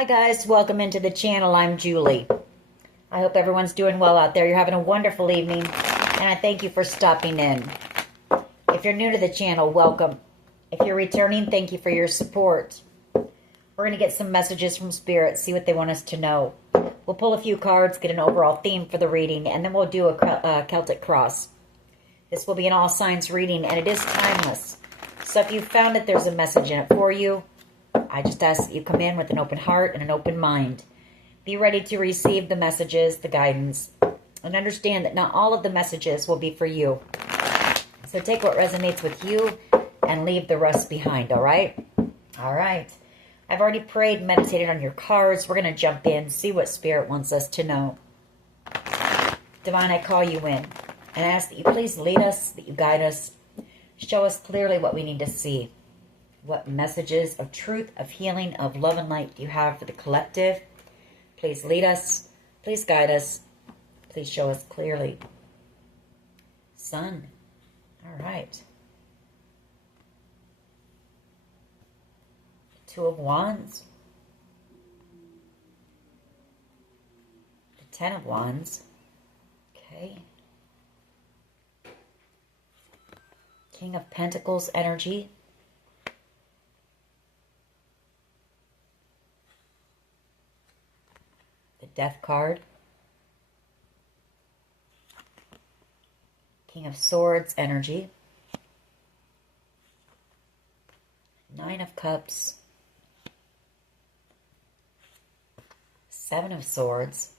Hi guys, welcome into the channel. I'm Julie. I hope everyone's doing well out there. You're having a wonderful evening, and I thank you for stopping in. If you're new to the channel, welcome. If you're returning, thank you for your support. We're going to get some messages from Spirit, see what they want us to know. We'll pull a few cards, get an overall theme for the reading, and then we'll do a Celtic cross. This will be an all signs reading, and it is timeless. So if you found that there's a message in it for you, I just ask that you come in with an open heart and an open mind. Be ready to receive the messages, the guidance, and understand that not all of the messages will be for you. So take what resonates with you and leave the rest behind, all right? All right. I've already prayed, meditated on your cards. We're going to jump in, see what Spirit wants us to know. Divine, I call you in and ask that you please lead us, that you guide us, show us clearly what we need to see. What messages of truth, of healing, of love and light do you have for the collective? Please lead us. Please guide us. Please show us clearly. Sun. All right. Two of Wands. The Ten of Wands. Okay. King of Pentacles energy. The Death card. King of Swords energy. Nine of Cups. Seven of Swords.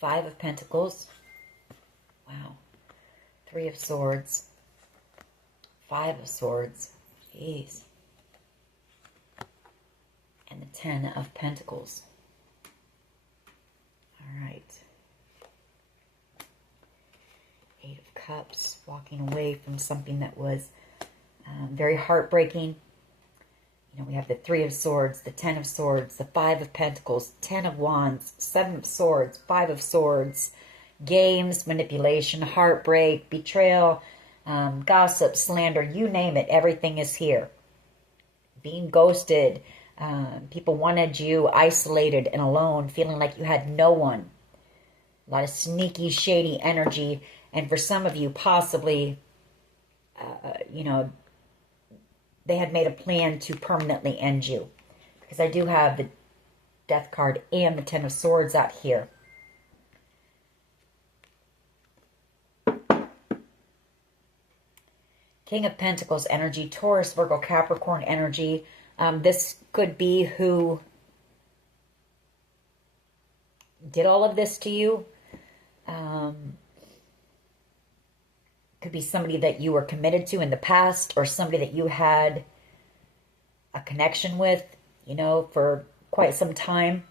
Five of Pentacles. Wow. Three of Swords. Five of Swords. Jeez. And the Ten of Pentacles. All right. Eight of Cups, walking away from something that was very heartbreaking. You know, we have the Three of Swords, the Ten of Swords, the Five of Pentacles, Ten of Wands, Seven of Swords, Five of Swords, games, manipulation, heartbreak, betrayal, gossip, slander, you name it, everything is here. Being ghosted. People wanted you isolated and alone, feeling like you had no one. A lot of sneaky, shady energy. And for some of you, possibly, they had made a plan to permanently end you. Because I do have the Death card and the Ten of Swords out here. King of Pentacles energy, Taurus, Virgo, Capricorn energy. This could be who did all of this to you. Could be somebody that you were committed to in the past, or somebody that you had a connection with, for quite some time.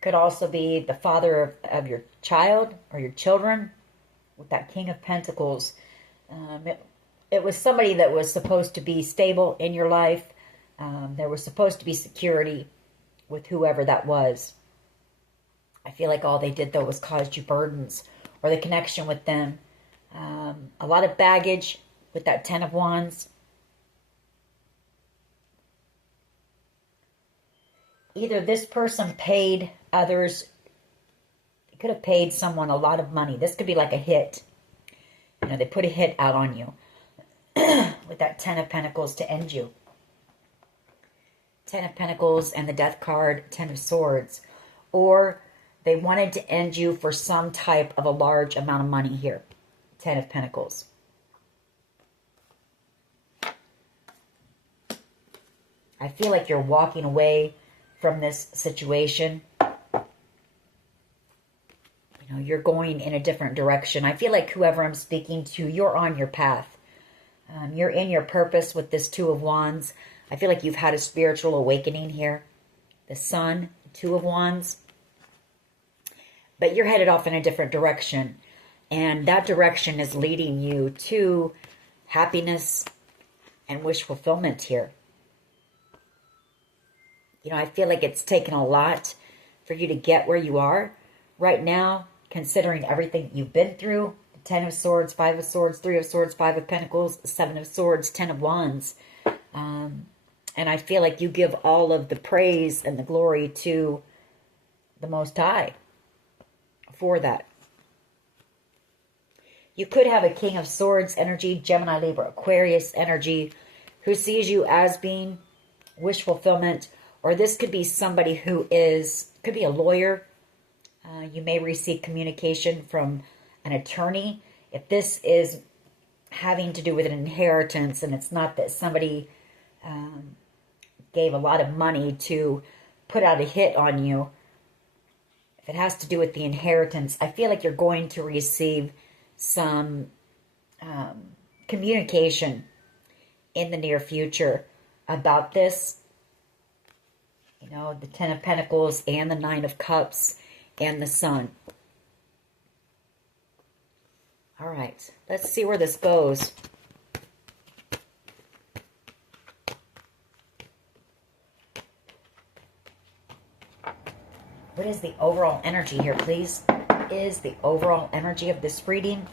Could also be the father of your child or your children with that King of Pentacles. It was somebody that was supposed to be stable in your life. There was supposed to be security with whoever that was. I feel like all they did, though, was cause you burdens, or the connection with them. A lot of baggage with that Ten of Wands. Either this person paid others. They could have paid someone a lot of money. This could be like a hit. They put a hit out on you with that Ten of Pentacles to end you. Ten of Pentacles and the Death card, Ten of Swords. Or they wanted to end you for some type of a large amount of money here. Ten of Pentacles. I feel like you're walking away from this situation. You're going in a different direction. I feel like whoever I'm speaking to, you're on your path. You're in your purpose with this Two of Wands. I feel like you've had a spiritual awakening here. The Sun, Two of Wands. But you're headed off in a different direction. And that direction is leading you to happiness and wish fulfillment here. I feel like it's taken a lot for you to get where you are right now, considering everything you've been through. Ten of Swords, Five of Swords, Three of Swords, Five of Pentacles, Seven of Swords, Ten of Wands. And I feel like you give all of the praise and the glory to the Most High for that. You could have a King of Swords energy, Gemini, Libra, Aquarius energy, who sees you as being wish fulfillment. Or this could be somebody who could be a lawyer. You may receive communication from an attorney. If this is having to do with an inheritance, and it's not that somebody gave a lot of money to put out a hit on you. If it has to do with the inheritance, I feel like you're going to receive some communication in the near future about this. You know, the Ten of Pentacles and the Nine of Cups and the Sun. All right, let's see where this goes. What is the overall energy here, please? What is the overall energy of this reading?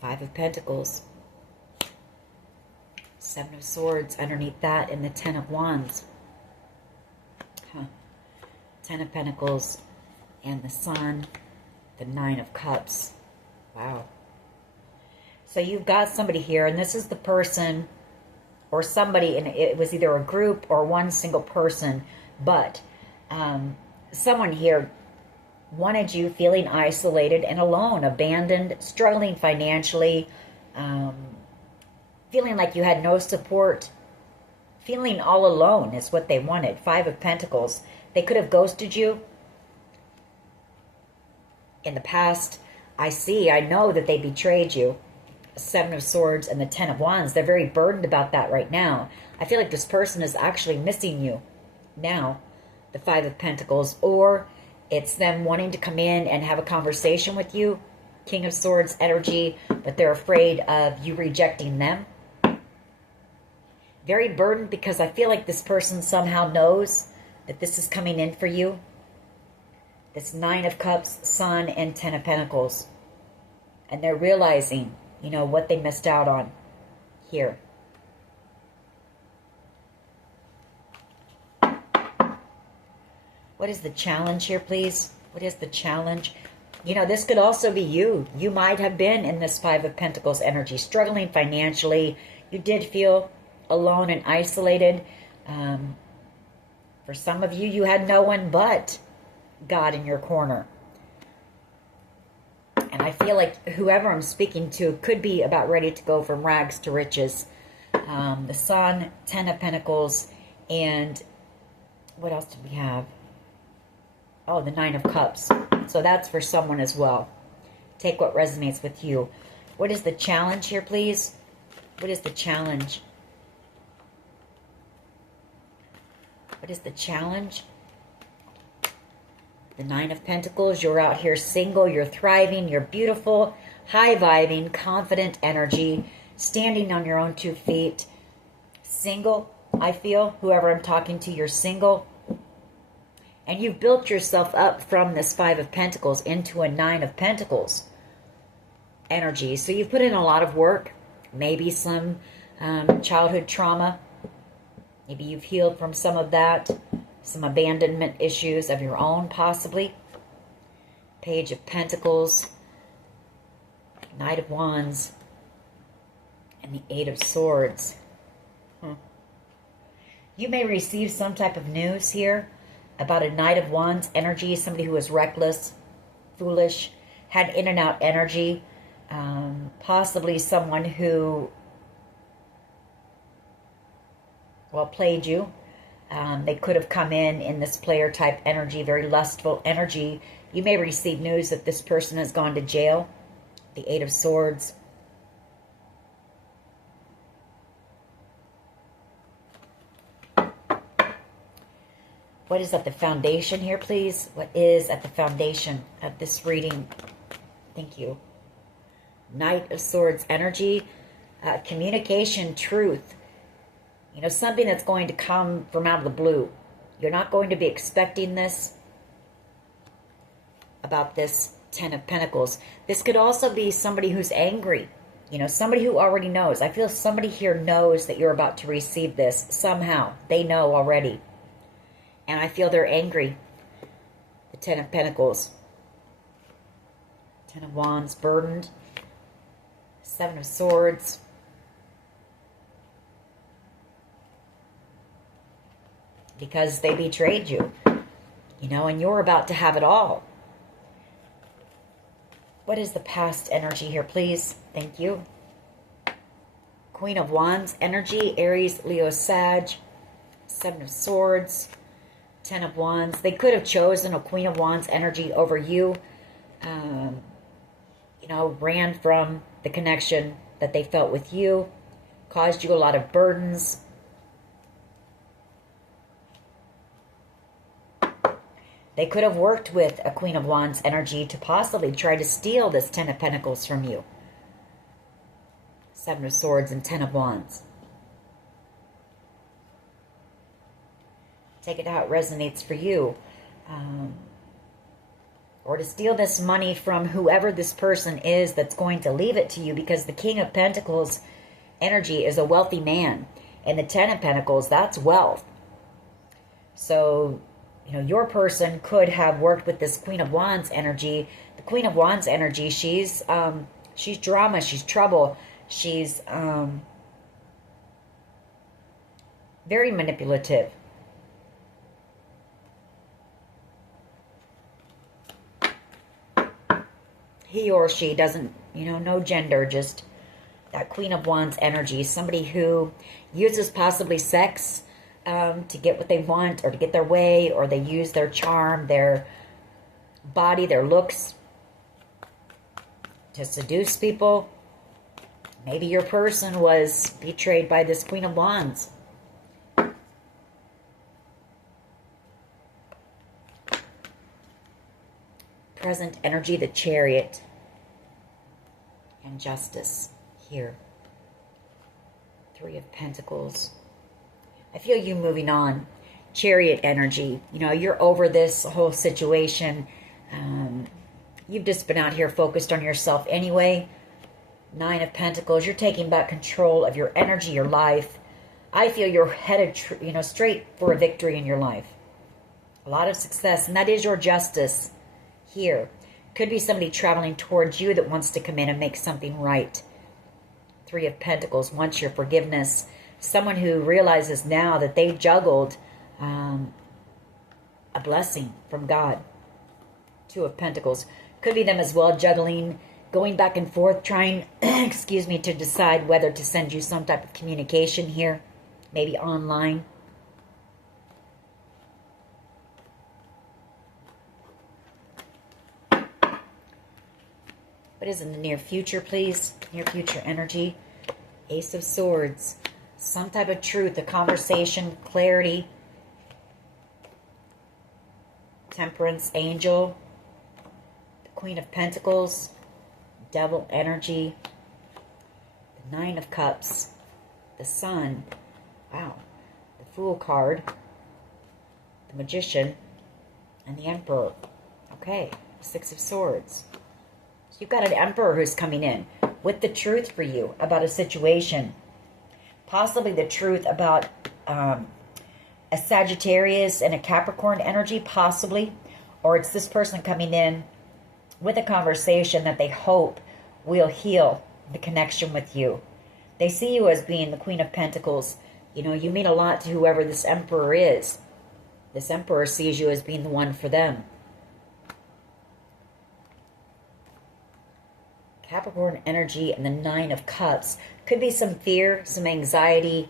Five of Pentacles. Seven of Swords underneath that, and the Ten of Wands. Ten of Pentacles and the Sun, the Nine of Cups. Wow. So you've got somebody here, and this is the person or somebody, and it was either a group or one single person, but someone here wanted you feeling isolated and alone, abandoned, struggling financially, feeling like you had no support, feeling all alone is what they wanted. Five of Pentacles. They could have ghosted you in the past. I know that they betrayed you. Seven of Swords and the Ten of Wands. They're very burdened about that right now. I feel like this person is actually missing you now. The Five of Pentacles. Or it's them wanting to come in and have a conversation with you. King of Swords energy. But they're afraid of you rejecting them. Very burdened because I feel like this person somehow knows that this is coming in for you. This Nine of Cups, Sun, and Ten of Pentacles. And they're realizing, you know, what they missed out on here. What is the challenge here, please? What is the challenge? You know, this could also be you. You might have been in this Five of Pentacles energy, struggling financially. You did feel alone and isolated. For some of you, you had no one but God in your corner. And I feel like whoever I'm speaking to could be about ready to go from rags to riches. The Sun, Ten of Pentacles, and what else did we have? Oh, the Nine of Cups. So that's for someone as well. Take what resonates with you. What is the challenge here, please? What is the challenge? What is the challenge? The Nine of Pentacles. You're out here single. You're thriving. You're beautiful. High-vibing, confident energy. Standing on your own 2 feet. Single, I feel. Whoever I'm talking to, you're single. And you've built yourself up from this Five of Pentacles into a Nine of Pentacles energy. So you've put in a lot of work. Maybe some childhood trauma. Maybe you've healed from some of that. Some abandonment issues of your own, possibly. Page of Pentacles. Knight of Wands. And the Eight of Swords. You may receive some type of news here about a Knight of Wands energy. Somebody who was reckless, foolish, had in and out energy. Possibly someone who, well, played you. They could have come in this player type energy, very lustful energy. You may receive news that this person has gone to jail. The Eight of Swords. What is at the foundation here, please? What is at the foundation of this reading? Thank you. Knight of Swords energy. Communication, truth. You know, something that's going to come from out of the blue. You're not going to be expecting this. about this Ten of Pentacles. This could also be somebody who's angry. You know, somebody who already knows. I feel somebody here knows that you're about to receive this somehow. They know already. And I feel they're angry. The Ten of Pentacles. Ten of Wands, burdened. Seven of Swords. Because they betrayed you. You know, and you're about to have it all. What is the past energy here, please? Thank you. Queen of Wands energy, Aries, Leo, Sag. Seven of Swords. Ten of Wands. They could have chosen a Queen of Wands energy over you. You know, ran from the connection that they felt with you. Caused you a lot of burdens. They could have worked with a Queen of Wands energy to possibly try to steal this Ten of Pentacles from you. Seven of Swords and Ten of Wands. Take it how it resonates for you. Or to steal this money from whoever this person is that's going to leave it to you, because the King of Pentacles energy is a wealthy man. And the Ten of Pentacles, that's wealth. So, you know, your person could have worked with this Queen of Wands energy. The Queen of Wands energy, she's drama, she's trouble, she's very manipulative. He or she doesn't, you know, no gender, just that Queen of Wands energy. Somebody who uses possibly sex to get what they want or to get their way, or they use their charm, their body, their looks to seduce people. Maybe your person was betrayed by this Queen of Wands. Present energy, the Chariot, and Justice here. Three of Pentacles. I feel you moving on. Chariot energy. You know, you're over this whole situation. You've just been out here focused on yourself anyway. Nine of Pentacles. You're taking back control of your energy, your life. I feel you're headed, you know, straight for a victory in your life. A lot of success, and that is your justice here. Could be somebody traveling towards you that wants to come in and make something right. Three of Pentacles wants your forgiveness. Someone who realizes now that they've juggled a blessing from God. Two of Pentacles. Could be them as well, juggling, going back and forth, trying, excuse me, to decide whether to send you some type of communication here. Maybe online. What is in the near future, please? Near future energy. Ace of Swords. Some type of truth, a conversation, clarity. Temperance, Angel. The Queen of Pentacles. Devil energy. The Nine of Cups. The Sun. Wow. The Fool card. The Magician. And the Emperor. Okay. Six of Swords. So you've got an Emperor who's coming in with the truth for you about a situation. Possibly the truth about a Sagittarius and a Capricorn energy, possibly. Or it's this person coming in with a conversation that they hope will heal the connection with you. They see you as being the Queen of Pentacles. You know, you mean a lot to whoever this Emperor is. This Emperor sees you as being the one for them. Capricorn energy and the Nine of Cups. Could be some fear, some anxiety,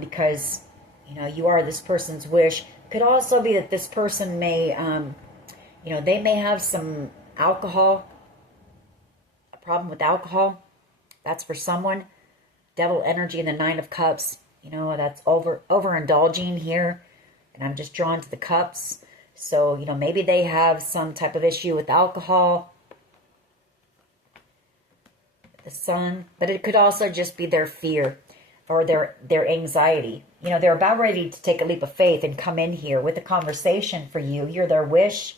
because, you know, you are this person's wish. Could also be that this person may, you know, they may have some alcohol, a problem with alcohol. That's for someone. Devil energy and the Nine of Cups. You know, that's overindulging here. And I'm just drawn to the cups. So, you know, maybe they have some type of issue with alcohol. The Sun, but it could also just be their fear or their anxiety. You know, they're about ready to take a leap of faith and come in here with a conversation for you. You're their wish.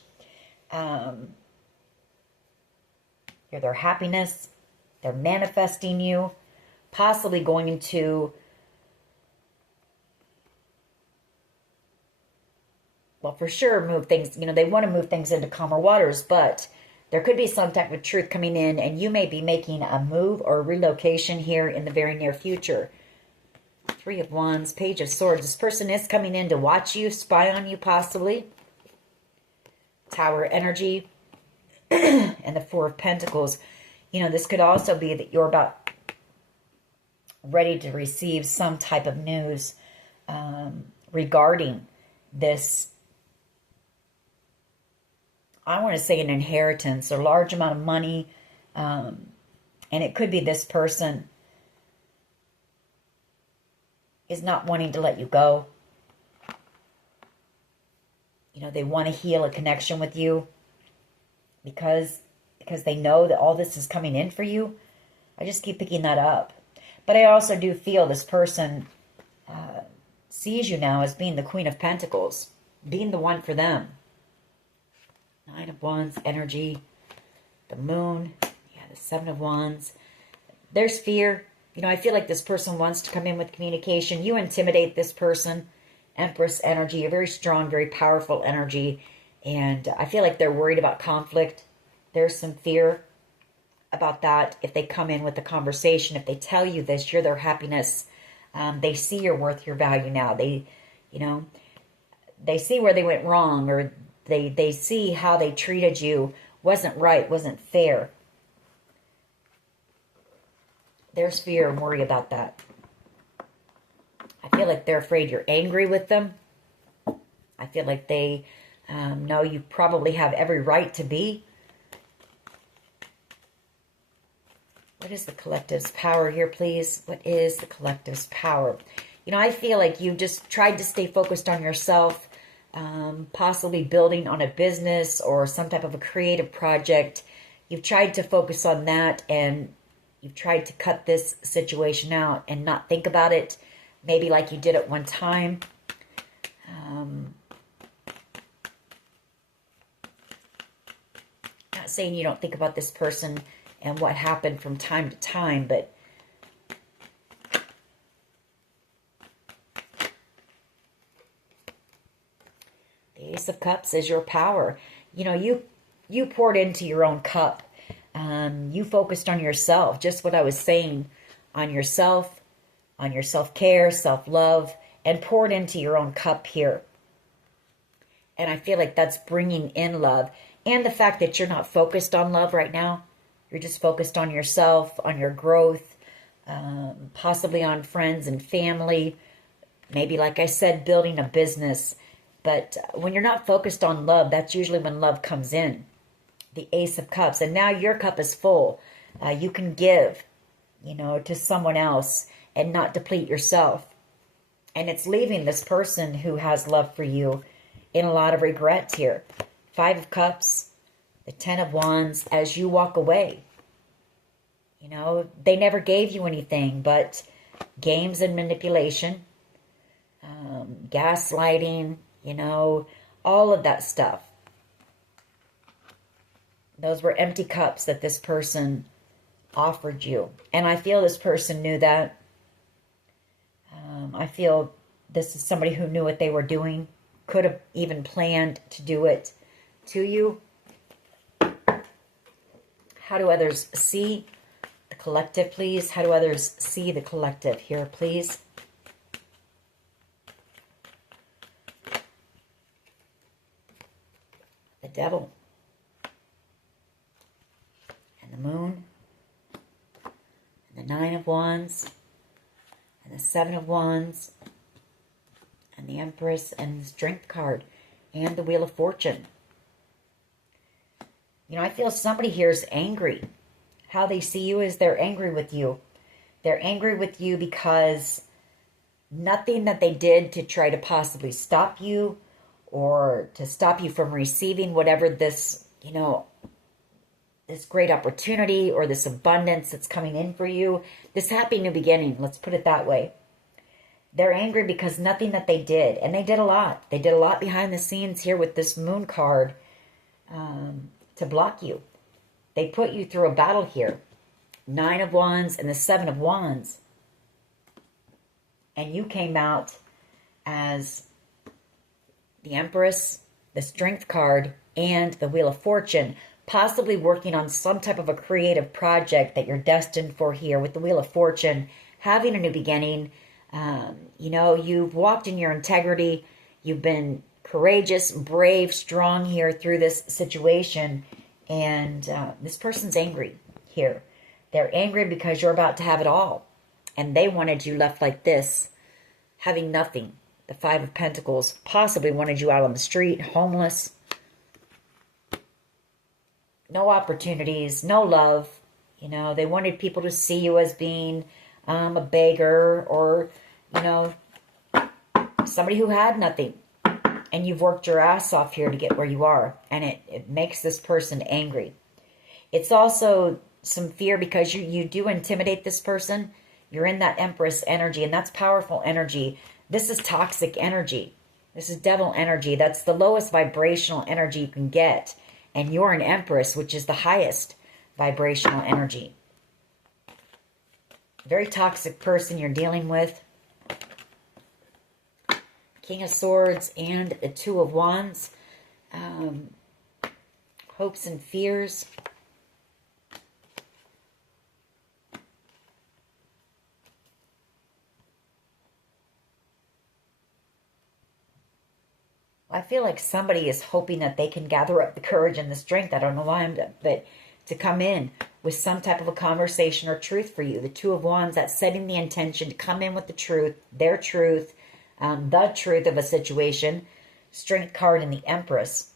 You're their happiness. They're manifesting you. Possibly going into, well, for sure move things, they want to move things into calmer waters, but there could be some type of truth coming in, and you may be making a move or a relocation here in the very near future. Three of Wands, Page of Swords. This person is coming in to watch you, spy on you possibly. Tower energy. And the Four of Pentacles. This could also be that you're about ready to receive some type of news regarding this, I want to say an inheritance, a large amount of money. And it could be this person is not wanting to let you go. They want to heal a connection with you because they know that all this is coming in for you. I just keep picking that up. But I also do feel this person sees you now as being the Queen of Pentacles, being the one for them. Nine of Wands, energy, the Moon, the Seven of Wands. There's fear. I feel like this person wants to come in with communication. You intimidate this person. Empress energy, a very strong, very powerful energy. And I feel like they're worried about conflict. There's some fear about that. If they come in with a conversation, if they tell you this, you're their happiness. They see your worth, your value now. They see where they went wrong, or they see how they treated you wasn't right, wasn't fair. There's fear and worry about that. I feel like they're afraid you're angry with them. I feel like they know you probably have every right to be. What is the collective's power here, please? What is the collective's power? I feel like you just tried to stay focused on yourself, possibly building on a business or some type of a creative project. You've tried to focus on that, and you've tried to cut this situation out and not think about it, maybe like you did at one time. Not saying you don't think about this person and what happened from time to time, but the Ace of Cups is your power. You poured into your own cup. You focused on yourself, just what I was saying, on yourself, on your self-care, self-love, and poured into your own cup here. And I feel like that's bringing in love. And the fact that you're not focused on love right now. You're just focused on yourself, on your growth, possibly on friends and family. Maybe, like I said, building a business. But when you're not focused on love, that's usually when love comes in. The Ace of Cups. And now your cup is full. You can give, to someone else and not deplete yourself. And it's leaving this person who has love for you in a lot of regret here. Five of Cups, the Ten of Wands, as you walk away. They never gave you anything but games and manipulation, gaslighting, all of that stuff. Those were empty cups that this person offered you. And I feel this person knew that. I feel this is somebody who knew what they were doing, could have even planned to do it to you. How do others see the collective, please? How do others see the collective here, please? The Devil. And the Moon. And the Nine of Wands. And the Seven of Wands. And the Empress and the Strength card. And the Wheel of Fortune. I feel somebody here is angry. How they see you is they're angry with you. They're angry with you because nothing that they did to try to possibly stop you or to stop you from receiving whatever this, this great opportunity or this abundance that's coming in for you, this happy new beginning, let's put it that way. They're angry because nothing that they did, and they did a lot. They did a lot behind the scenes here with this Moon card to block you. They put you through a battle here. 9 of Wands and the 7 of Wands. And you came out as the Empress, the Strength card, and the Wheel of Fortune, possibly working on some type of a creative project that you're destined for here with the Wheel of Fortune, having a new beginning. You know, you've walked in your integrity. You've been courageous, brave, strong here through this situation. And this person's angry here. They're angry because you're about to have it all. And they wanted you left like this, having nothing. The 5 of Pentacles possibly wanted you out on the street, homeless. No opportunities, no love. You know, they wanted people to see you as being a beggar or, you know, somebody who had nothing. And you've worked your ass off here to get where you are. And it makes this person angry. It's also some fear because you do intimidate this person. You're in that Empress energy, and that's powerful energy. This is toxic energy. This is devil energy. That's the lowest vibrational energy you can get. And you're an Empress, which is the highest vibrational energy. Very toxic person you're dealing with. King of Swords and the 2 of Wands. Hopes and fears. I feel like somebody is hoping that they can gather up the courage and the strength. I don't know why, but to come in with some type of a conversation or truth for you. The 2 of Wands, that's setting the intention to come in with the truth, their truth, the truth of a situation. Strength card and the Empress.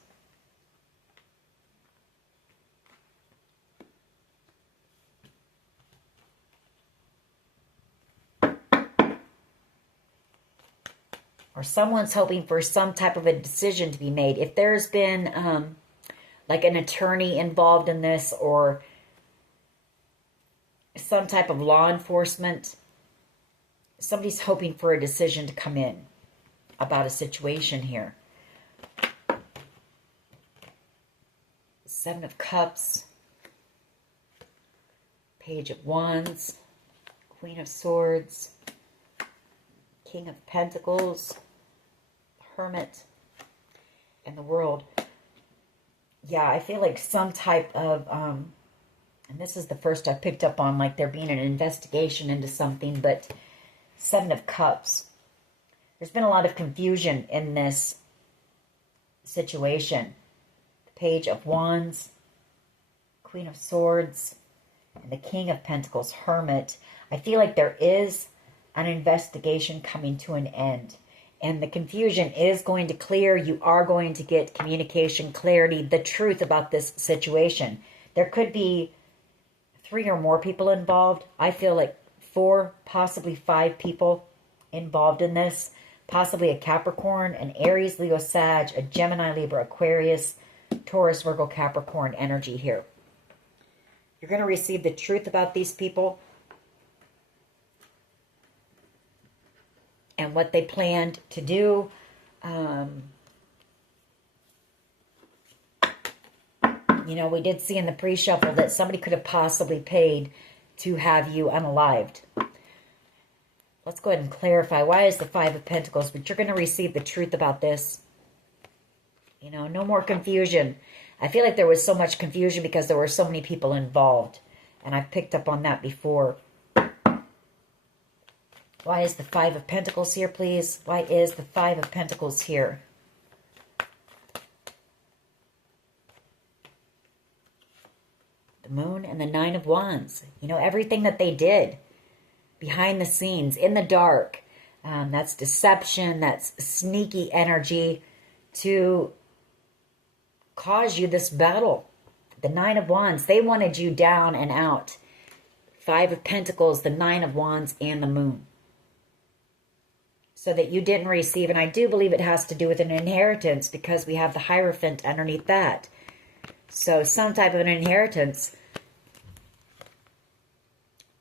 Or someone's hoping for some type of a decision to be made. If there's been like an attorney involved in this or some type of law enforcement, somebody's hoping for a decision to come in about a situation here. 7 of Cups, Page of Wands, Queen of Swords, King of Pentacles, Hermit, and the World. Yeah, I feel like some type of, and this is the first I picked up on, like there being an investigation into something, but 7 of Cups. There's been a lot of confusion in this situation. Page of Wands, Queen of Swords, and the King of Pentacles, Hermit. I feel like there is an investigation coming to an end. And the confusion is going to clear. You are going to get communication, clarity, the truth about this situation. There could be 3 or more people involved. I feel like 4, possibly 5 people involved in this. Possibly a Capricorn, an Aries, Leo, Sag, a Gemini, Libra, Aquarius, Taurus, Virgo, Capricorn energy here. You're going to receive the truth about these people and what they planned to do. You know, we did see in the pre-shuffle that somebody could have possibly paid to have you unalived. Let's go ahead and clarify. Why is the 5 of Pentacles? But you're going to receive the truth about this. You know, no more confusion. I feel like there was so much confusion because there were so many people involved. And I've picked up on that before. Why is the 5 of Pentacles here, please? Why is the 5 of Pentacles here? The Moon and the 9 of Wands. You know, everything that they did behind the scenes, in the dark. That's deception. That's sneaky energy to cause you this battle. The 9 of Wands. They wanted you down and out. 5 of Pentacles, the 9 of Wands, and the Moon. So that you didn't receive, and I do believe it has to do with an inheritance because we have the Hierophant underneath that. So some type of an inheritance.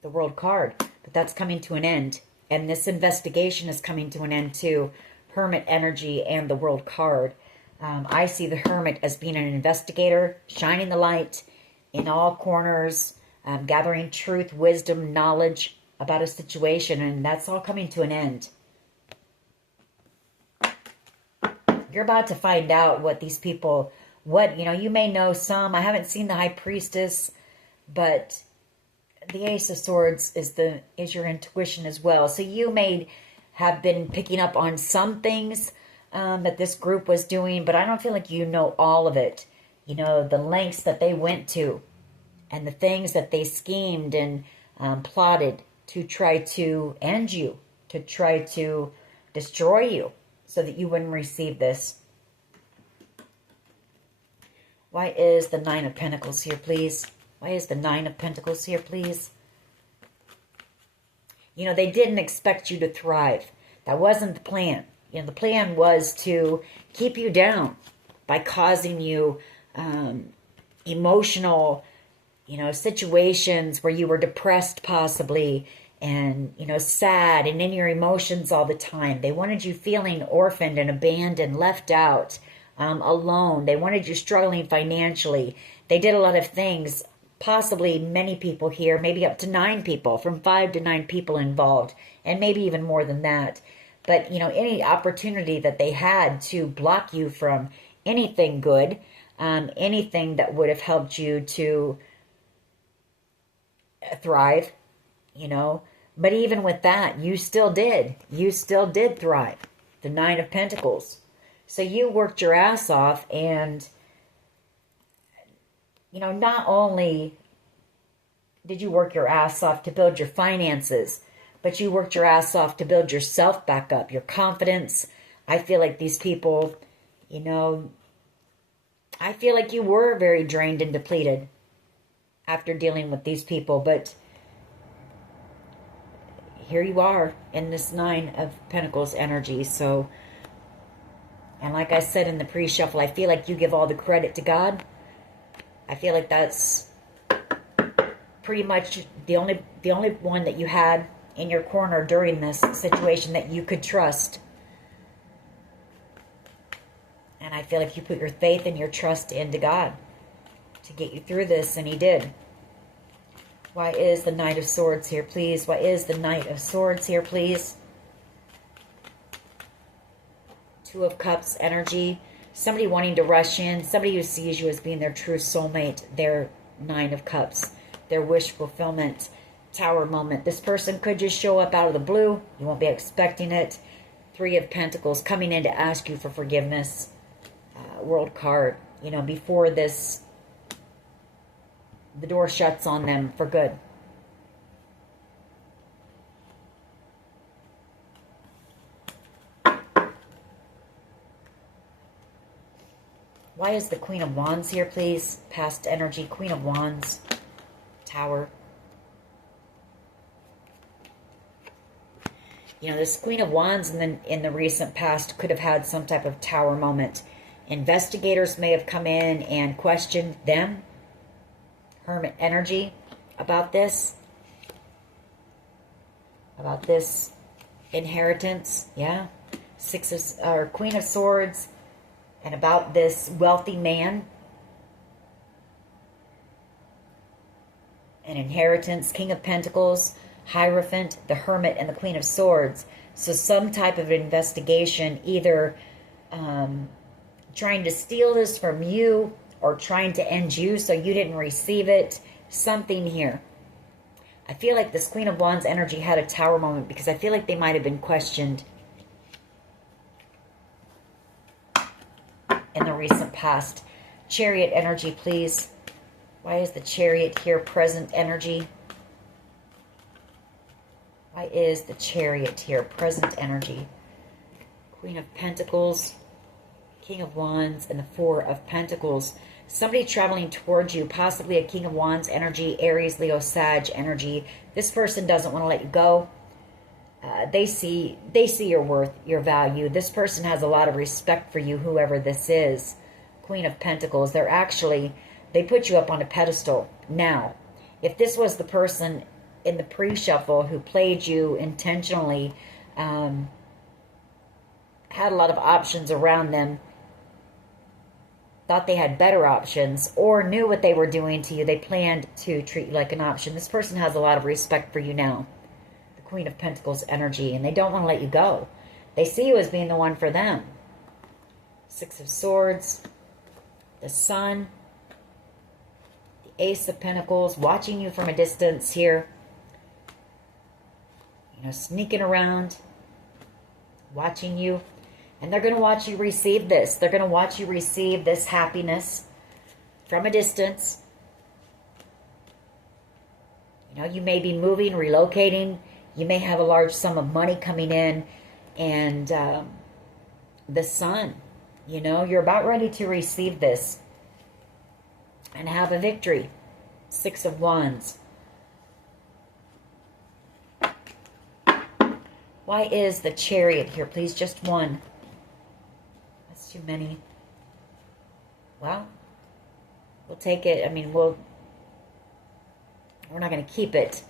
The World card. But that's coming to an end. And this investigation is coming to an end too. Hermit energy and the World card. I see the Hermit as being an investigator, shining the light, in all corners, gathering truth, wisdom, knowledge about a situation, and that's all coming to an end. You're about to find out what these people, you may know some. I haven't seen the High Priestess, but the Ace of Swords is your intuition as well. So you may have been picking up on some things that this group was doing, but I don't feel like you know all of it. You know, the lengths that they went to and the things that they schemed and plotted to try to end you, to try to destroy you so that you wouldn't receive this. Why is the Nine of Pentacles here, please? Why is the Nine of Pentacles here, please? You know, they didn't expect you to thrive. That wasn't the plan. You know, the plan was to keep you down by causing you emotional, situations where you were depressed possibly and, sad and in your emotions all the time. They wanted you feeling orphaned and abandoned, left out, alone. They wanted you struggling financially. They did a lot of things. Possibly many people here, maybe up to 9 people, from 5 to 9 people involved, and maybe even more than that. But, any opportunity that they had to block you from anything good, anything that would have helped you to thrive, But even with that, you still did. You still did thrive. The Nine of Pentacles. So you worked your ass off and... not only did you work your ass off to build your finances, but you worked your ass off to build yourself back up, your confidence. I feel like these people, I feel like you were very drained and depleted after dealing with these people, but here you are in this Nine of Pentacles energy. So, and like I said in the pre-shuffle, I feel like you give all the credit to God. I feel like that's pretty much the only one that you had in your corner during this situation that you could trust. And I feel like you put your faith and your trust into God to get you through this, and He did. Why is the Knight of Swords here, please? Why is the Knight of Swords here, please? Two of Cups energy. Somebody wanting to rush in. Somebody who sees you as being their true soulmate. Their Nine of Cups. Their wish fulfillment. Tower moment. This person could just show up out of the blue. You won't be expecting it. Three of Pentacles coming in to ask you for forgiveness. World card. Before this, the door shuts on them for good. Why is the Queen of Wands here, please? Past energy, Queen of Wands, Tower. This Queen of Wands in the recent past could have had some type of Tower moment. Investigators may have come in and questioned them. Hermit energy about this inheritance. Yeah. Queen of Swords. And about this wealthy man. An inheritance. King of Pentacles. Hierophant. The Hermit. And the Queen of Swords. So some type of investigation. Either trying to steal this from you. Or trying to end you so you didn't receive it. Something here. I feel like this Queen of Wands energy had a Tower moment. Because I feel like they might have been questioned. In the recent past. Chariot energy, please. Why is the Chariot here? Present energy. Why is the Chariot here? Present energy. Queen of Pentacles. King of Wands. And the Four of Pentacles. Somebody traveling towards you. Possibly a King of Wands energy. Aries, Leo, Sag energy. This person doesn't want to let you go. They see your worth, your value. This person has a lot of respect for you, whoever this is. Queen of Pentacles. They put you up on a pedestal. Now, if this was the person in the pre-shuffle who played you intentionally, had a lot of options around them, thought they had better options, or knew what they were doing to you. They planned to treat you like an option. This person has a lot of respect for you now. The Queen of Pentacles energy, and they don't want to let you go. They see you as being the one for them. Six of Swords, the Sun, the Ace of Pentacles, watching you from a distance here. You know, sneaking around, watching you. And they're going to watch you receive this. They're going to watch you receive this happiness from a distance. You know, you may be moving, relocating. You may have a large sum of money coming in. And the Sun, you know, you're about ready to receive this and have a victory. Six of Wands. Why is the Chariot here, please? Just one. That's too many. Well, we'll take it. I mean, we're not going to keep it.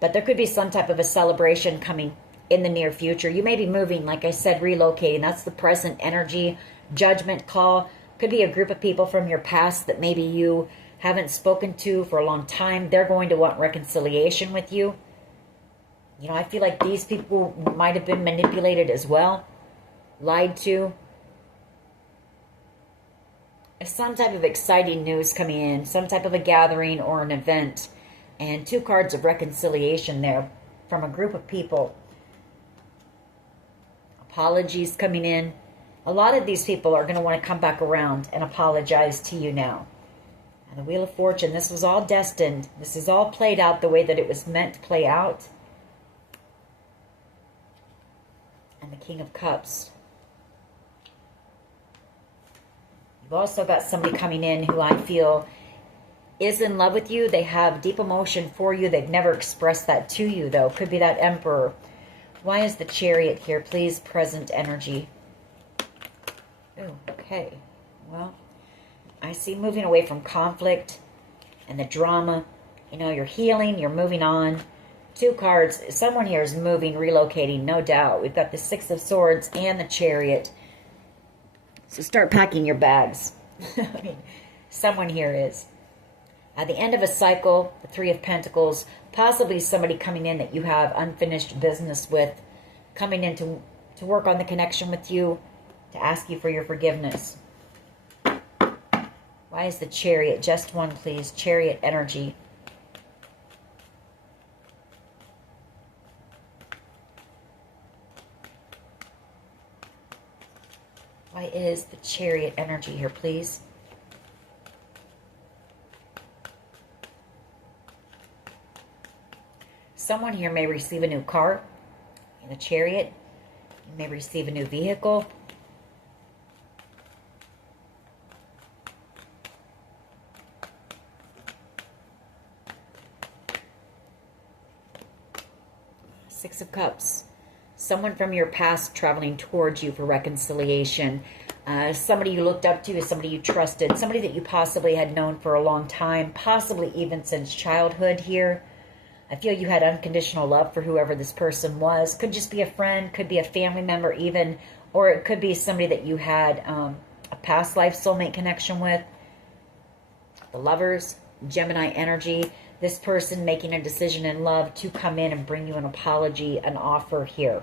But there could be some type of a celebration coming in the near future. You may be moving, like I said, relocating. That's the present energy. Judgment call. Could be a group of people from your past that maybe you haven't spoken to for a long time. They're going to want reconciliation with you. You know, I feel like these people might have been manipulated as well. Lied to. Some type of exciting news coming in. Some type of a gathering or an event. And two cards of reconciliation there from a group of people. Apologies coming in. A lot of these people are going to want to come back around and apologize to you now. And the Wheel of Fortune, this was all destined. This is all played out the way that it was meant to play out. And the King of Cups. You've also got somebody coming in who I feel is in love with you. They have deep emotion for you. They've never expressed that to you, though. Could be that Emperor. Why is the Chariot here? Please, present energy. Oh, okay. Well, I see moving away from conflict and the drama. You know, you're healing. You're moving on. Two cards. Someone here is moving, relocating, no doubt. We've got the Six of Swords and the Chariot. So start packing your bags. I mean, someone here is. At the end of a cycle, the Three of Pentacles, possibly somebody coming in that you have unfinished business with, coming in to work on the connection with you, to ask you for your forgiveness. Why is the Chariot? Just one, please. Chariot energy. Why is the Chariot energy here, please? Someone here may receive a new car in the Chariot. You may receive a new vehicle. Six of Cups. Someone from your past traveling towards you for reconciliation. Somebody you looked up to, somebody you trusted, somebody that you possibly had known for a long time, possibly even since childhood here. I feel you had unconditional love for whoever this person was. Could just be a friend, could be a family member even, or it could be somebody that you had a past life soulmate connection with. The Lovers, Gemini energy. This person making a decision in love to come in and bring you an apology, an offer here.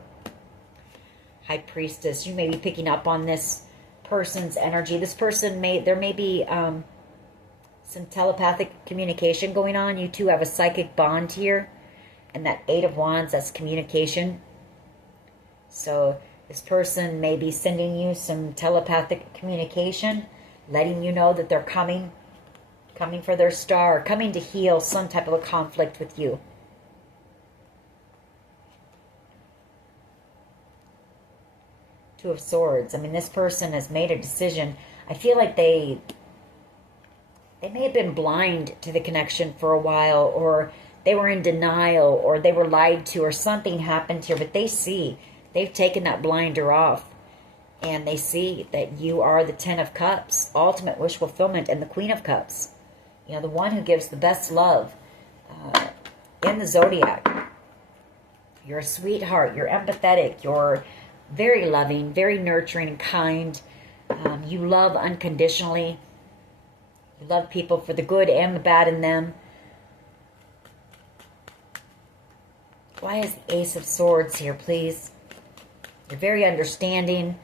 High Priestess, you may be picking up on this person's energy. This person there may be some telepathic communication going on. You two have a psychic bond here. And that Eight of Wands, that's communication. So this person may be sending you some telepathic communication, letting you know that they're coming for their star, coming to heal some type of a conflict with you. Two of Swords. I mean, this person has made a decision. I feel like they may have been blind to the connection for a while, or they were in denial, or they were lied to, or something happened here, but they see. They've taken that blinder off, and they see that you are the Ten of Cups, ultimate wish fulfillment, and the Queen of Cups. You know, the one who gives the best love in the zodiac. You're a sweetheart. You're empathetic. You're very loving, very nurturing and kind. You love unconditionally. You love people for the good and the bad in them. Why is the Ace of Swords here, please? You're very understanding.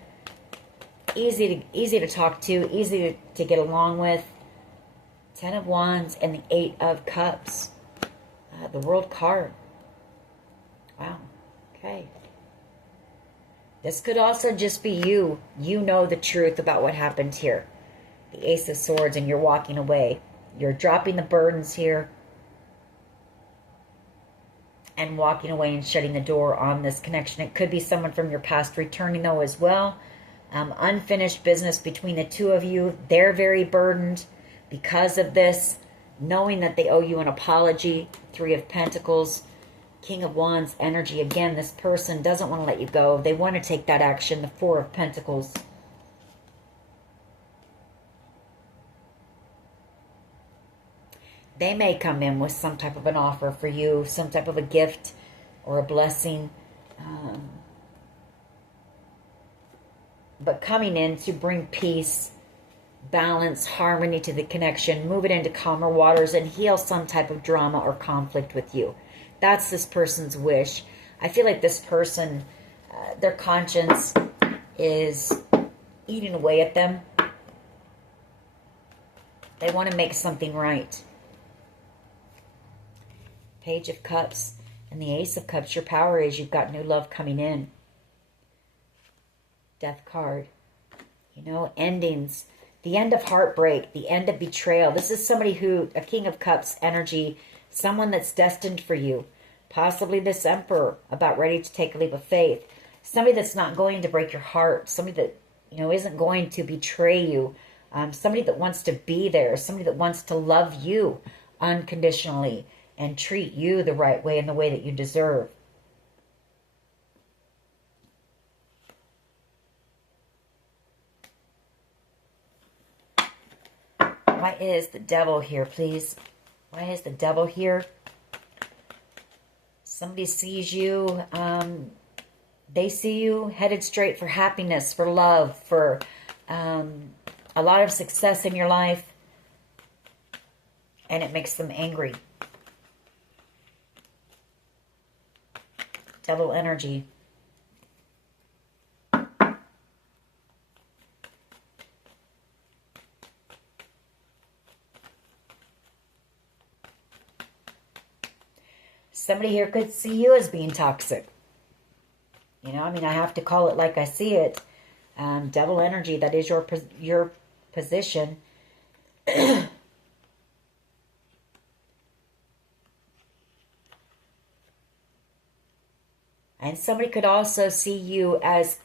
Easy to talk to. Easy to get along with. 10 of Wands and the 8 of Cups. The World card. Wow. Okay. This could also just be you. You know the truth about what happened here. The Ace of Swords, and you're walking away. You're dropping the burdens here. And walking away and shutting the door on this connection. It could be someone from your past returning, though, as well. Unfinished business between the two of you. They're very burdened because of this, knowing that they owe you an apology. 3 of Pentacles, King of Wands energy. Again, this person doesn't want to let you go. They want to take that action. The 4 of Pentacles. They may come in with some type of an offer for you, some type of a gift or a blessing. But coming in to bring peace, balance, harmony to the connection, move it into calmer waters, and heal some type of drama or conflict with you. That's this person's wish. I feel like this person, their conscience is eating away at them. They want to make something right. Page of Cups and the Ace of Cups. Your power is you've got new love coming in. Death card. You know, endings. The end of heartbreak. The end of betrayal. This is somebody who, a King of Cups energy, someone that's destined for you. Possibly this Emperor, about ready to take a leap of faith. Somebody that's not going to break your heart. Somebody that, you know, isn't going to betray you. Somebody that wants to be there. Somebody that wants to love you unconditionally and treat you the right way and the way that you deserve. Why is the Devil here, please? Why is the Devil here? Somebody sees you. They see you headed straight for happiness, for love, for a lot of success in your life. And it makes them angry. Devil energy. Somebody here could see you as being toxic. You know, I mean, I have to call it like I see it. Devil energy, that is your position. And somebody could also see you as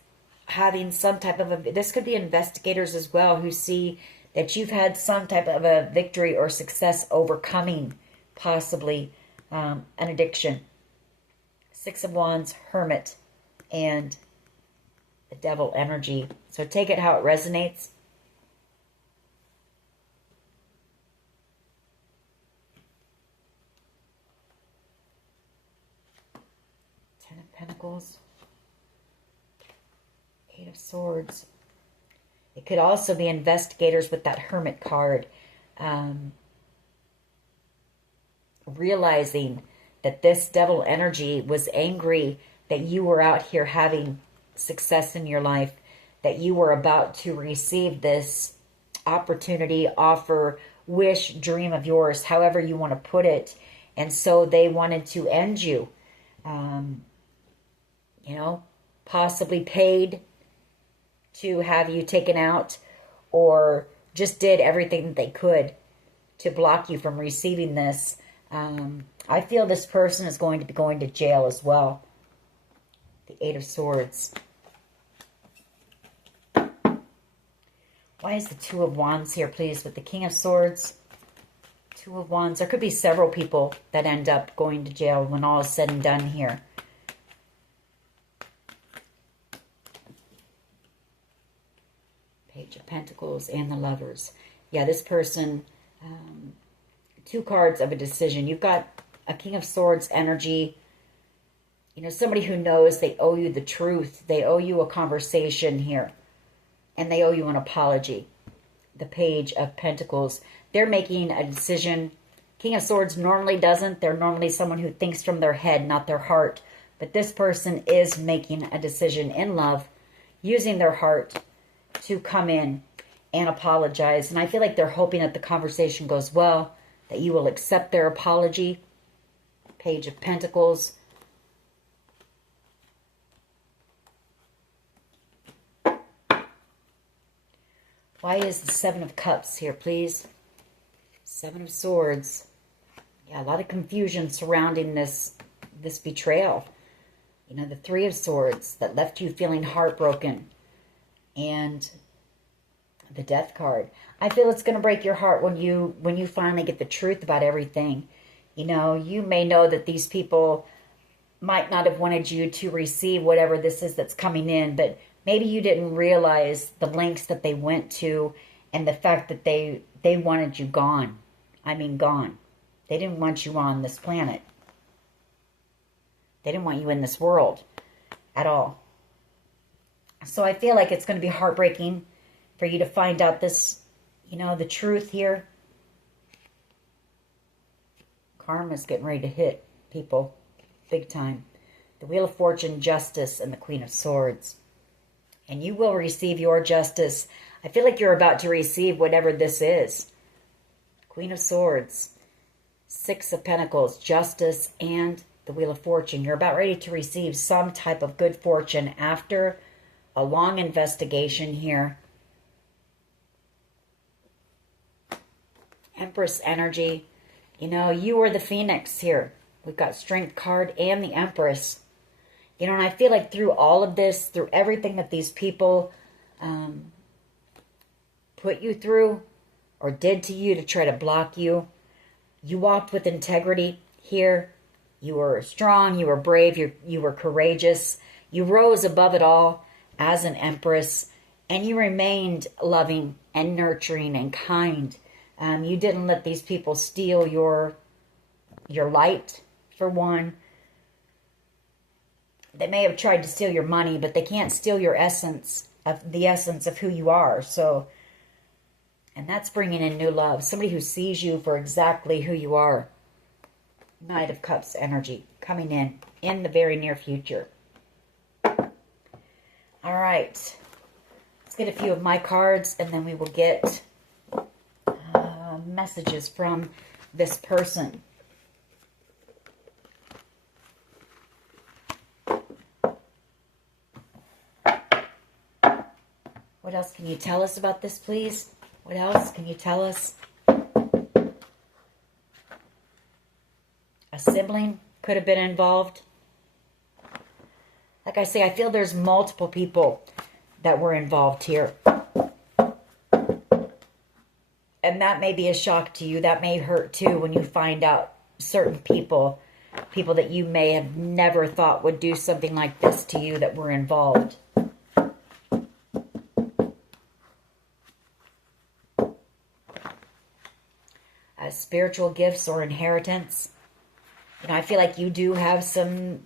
having some type of a... This could be investigators as well who see that you've had some type of a victory or success overcoming possibly an addiction. 6 of Wands, Hermit, and the Devil energy. So take it how it resonates. Pentacles, 8 of Swords. It could also be investigators with that Hermit card, realizing that this Devil energy was angry that you were out here having success in your life, that you were about to receive this opportunity, offer, wish, dream of yours, however you want to put it. And so they wanted to end you. You know, possibly paid to have you taken out, or just did everything that they could to block you from receiving this. I feel this person is going to be going to jail as well. The 8 of Swords. Why is the 2 of Wands here, please, with the King of Swords? 2 of Wands. There could be several people that end up going to jail when all is said and done here. Page of Pentacles and the Lovers. Yeah, this person, 2 cards of a decision. You've got a King of Swords energy. You know, somebody who knows they owe you the truth. They owe you a conversation here. And they owe you an apology. the Page of Pentacles. They're making a decision. King of Swords normally doesn't. They're normally someone who thinks from their head, not their heart. But this person is making a decision in love, using their heart to come in and apologize. And I feel like they're hoping that the conversation goes well, that you will accept their apology. Page of Pentacles. Why is the Seven of Cups here, please? Seven of Swords. Yeah, a lot of confusion surrounding this betrayal. You know, the Three of Swords that left you feeling heartbroken. And the Death card. I feel it's going to break your heart when you finally get the truth about everything. You know, you may know that these people might not have wanted you to receive whatever this is that's coming in, but maybe you didn't realize the lengths that they went to and the fact that they wanted you gone. I mean, gone. They didn't want you on this planet. They didn't want you in this world at all. So I feel like it's going to be heartbreaking for you to find out this, you know, the truth here. Karma's getting ready to hit people big time. The Wheel of Fortune, Justice, and the Queen of Swords. And you will receive your justice. I feel like you're about to receive whatever this is. Queen of Swords, Six of Pentacles, Justice, and the Wheel of Fortune. You're about ready to receive some type of good fortune after a long investigation here. Empress energy. You know, you are the Phoenix here. We've got Strength card and the Empress. You know, and I feel like through all of this, through everything that these people put you through or did to you to try to block you, you walked with integrity here. You were strong, you were brave, you were courageous. You rose above it all as an Empress, and you remained loving and nurturing and kind. You didn't let these people steal your light, for one. They may have tried to steal your money, but they can't steal your essence, of the essence of who you are. So, and that's bringing in new love. Somebody who sees you for exactly who you are. Knight of Cups energy coming in the very near future. All right. Let's get a few of my cards, and then we will get messages from this person. What else can you tell us about this, please? What else can you tell us? A sibling could have been involved. Like I say, I feel there's multiple people that were involved here. And that may be a shock to you. That may hurt too when you find out certain people that you may have never thought would do something like this to you, that were involved. Spiritual gifts or inheritance. You know, I feel like you do have some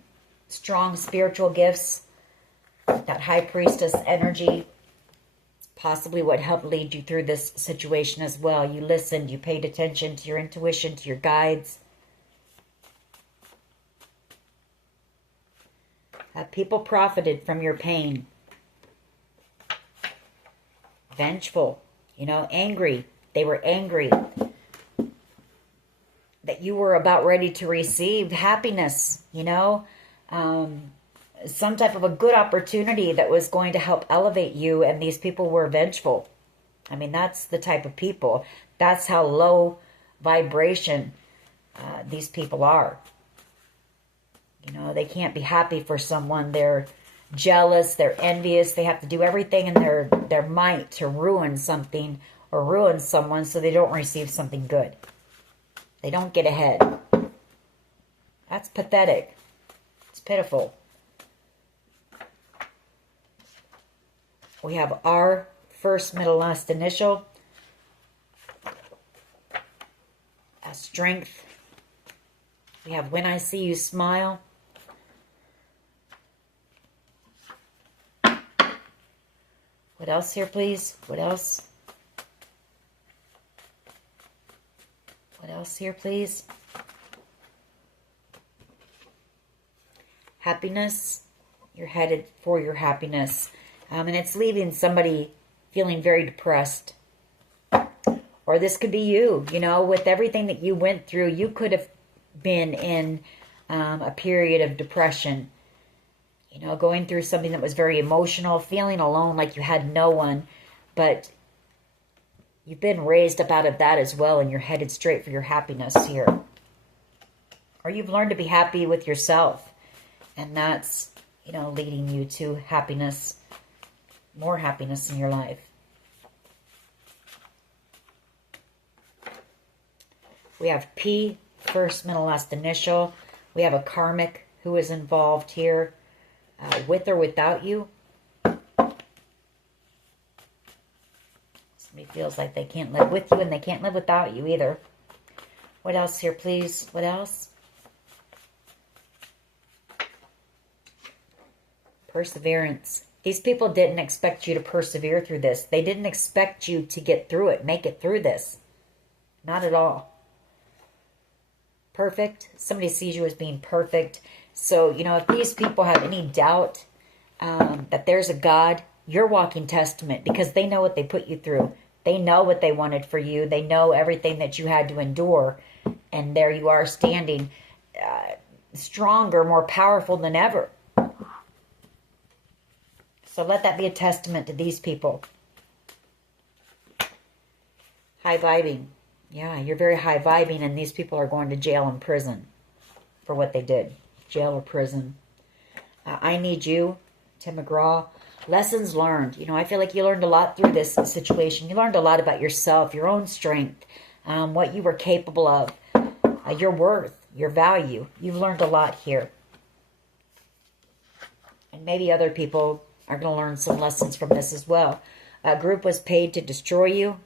strong spiritual gifts. That High Priestess energy. Possibly what helped lead you through this situation as well. You listened, you paid attention to your intuition, to your guides. People profited from your pain. Vengeful, you know, angry. They were angry that you were about ready to receive happiness, you know, some type of a good opportunity that was going to help elevate you, and these people were vengeful. I mean, that's the type of people. That's how low vibration these people are. You know, they can't be happy for someone. They're jealous, they're envious, they have to do everything in their might to ruin something or ruin someone so they don't receive something good. They don't get ahead. That's pathetic. It's pitiful. We have R, first, middle, last initial. A Strength. We have When I See You Smile. What else here, please? What else? What else here, please? Happiness. You're headed for your happiness. And it's leaving somebody feeling very depressed. Or this could be you. You know, with everything that you went through, you could have been in a period of depression. You know, going through something that was very emotional, feeling alone, like you had no one. But you've been raised up out of that as well, and you're headed straight for your happiness here. Or you've learned to be happy with yourself. And that's, you know, leading you to happiness, more happiness in your life. We have P, first, middle, last initial. We have a karmic who is involved here, with or without you. Somebody feels like they can't live with you and they can't live without you either. What else here, please? What else? Perseverance. These people didn't expect you to persevere through this. They didn't expect you to get through it, make it through this. Not at all. Perfect. Somebody sees you as being perfect. So, you know, if these people have any doubt that there's a God, you're walking testament, because they know what they put you through. They know what they wanted for you. They know everything that you had to endure. And there you are standing stronger, more powerful than ever. So let that be a testament to these people. High vibing. Yeah, you're very high vibing, and these people are going to jail and prison for what they did. Jail or prison. I Need You, Tim McGraw. Lessons learned. You know, I feel like you learned a lot through this situation. You learned a lot about yourself, your own strength, what you were capable of, your worth, your value. You've learned a lot here. And maybe other people are going to learn some lessons from this as well. A group was paid to destroy you.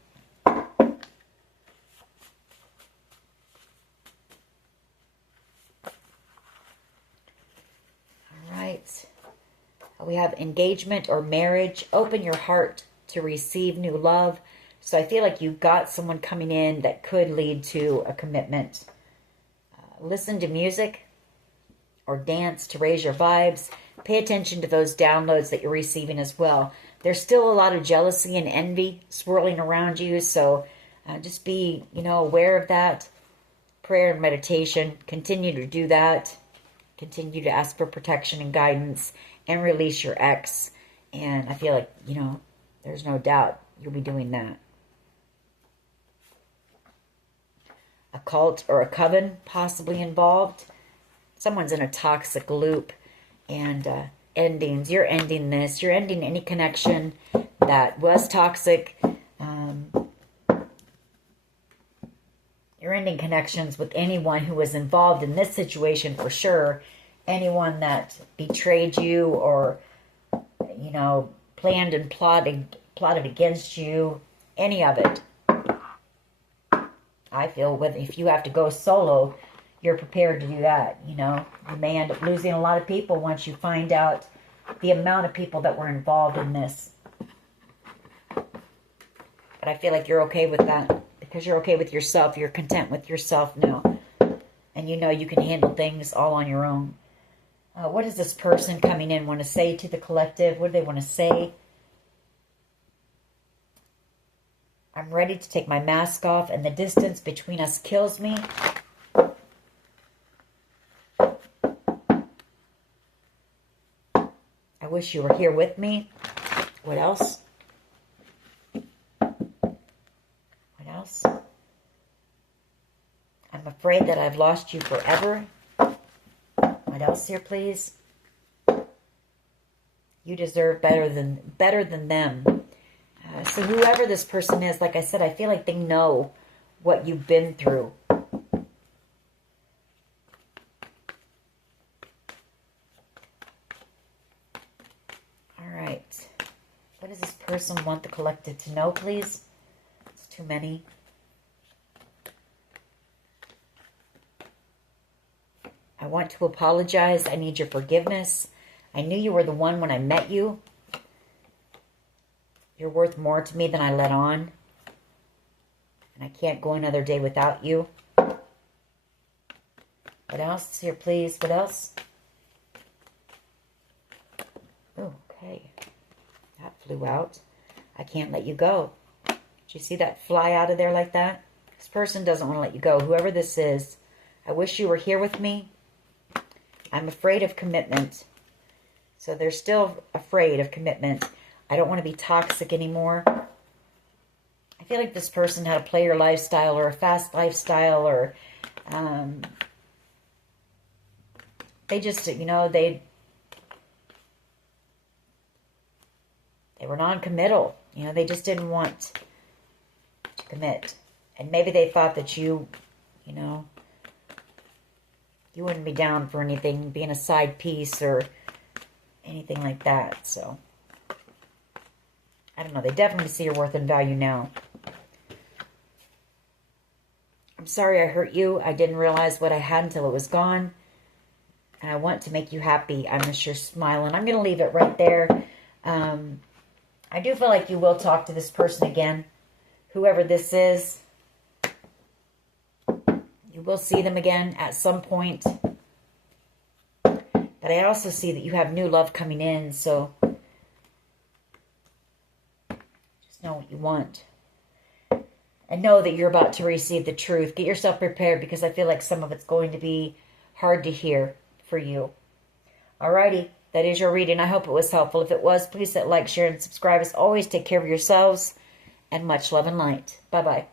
We have engagement or marriage. Open your heart to receive new love. So I feel like you've got someone coming in that could lead to a commitment. Listen to music or dance to raise your vibes. Pay attention to those downloads that you're receiving as well. There's still a lot of jealousy and envy swirling around you. So just be, you know, aware of that. Prayer and meditation. Continue to do that. Continue to ask for protection and guidance. And release your ex. And I feel like, you know, there's no doubt you'll be doing that. A cult or a coven possibly involved. Someone's in a toxic loop. And endings. You're ending this. You're ending any connection that was toxic. You're ending connections with anyone who was involved in this situation for sure. Anyone that betrayed you or, you know, planned and plotted against you, any of it. I feel if you have to go solo, you're prepared to do that, you know. You may end up losing a lot of people once you find out the amount of people that were involved in this. But I feel like you're okay with that because you're okay with yourself. You're content with yourself now. And you know you can handle things all on your own. What does this person coming in want to say to the collective? What do they want to say? I'm ready to take my mask off and the distance between us kills me. I wish you were here with me. What else? What else? I'm afraid that I've lost you forever. What else here, please? You deserve better than them. So whoever this person is, like I said, I feel like they know what you've been through. All right. What does this person want the collective to know, please? It's too many. I want to apologize. I need your forgiveness. I knew you were the one when I met you. You're worth more to me than I let on. And I can't go another day without you. What else? Here, please. What else? Okay. That flew out. I can't let you go. Did you see that fly out of there like that? This person doesn't want to let you go. Whoever this is, I wish you were here with me. I'm afraid of commitment. So they're still afraid of commitment. I don't want to be toxic anymore. I feel like this person had a player lifestyle or a fast lifestyle, or they just, you know, they were non-committal. You know, they just didn't want to commit. And maybe they thought that you know, you wouldn't be down for anything, being a side piece or anything like that. So, I don't know. They definitely see your worth and value now. I'm sorry I hurt you. I didn't realize what I had until it was gone. And I want to make you happy. I miss your smile. And I'm going to leave it right there. I do feel like you will talk to this person again. Whoever this is. You will see them again at some point. But I also see that you have new love coming in. So just know what you want. And know that you're about to receive the truth. Get yourself prepared, because I feel like some of it's going to be hard to hear for you. Alrighty. That is your reading. I hope it was helpful. If it was, please hit like, share, and subscribe. As always, take care of yourselves. And much love and light. Bye-bye.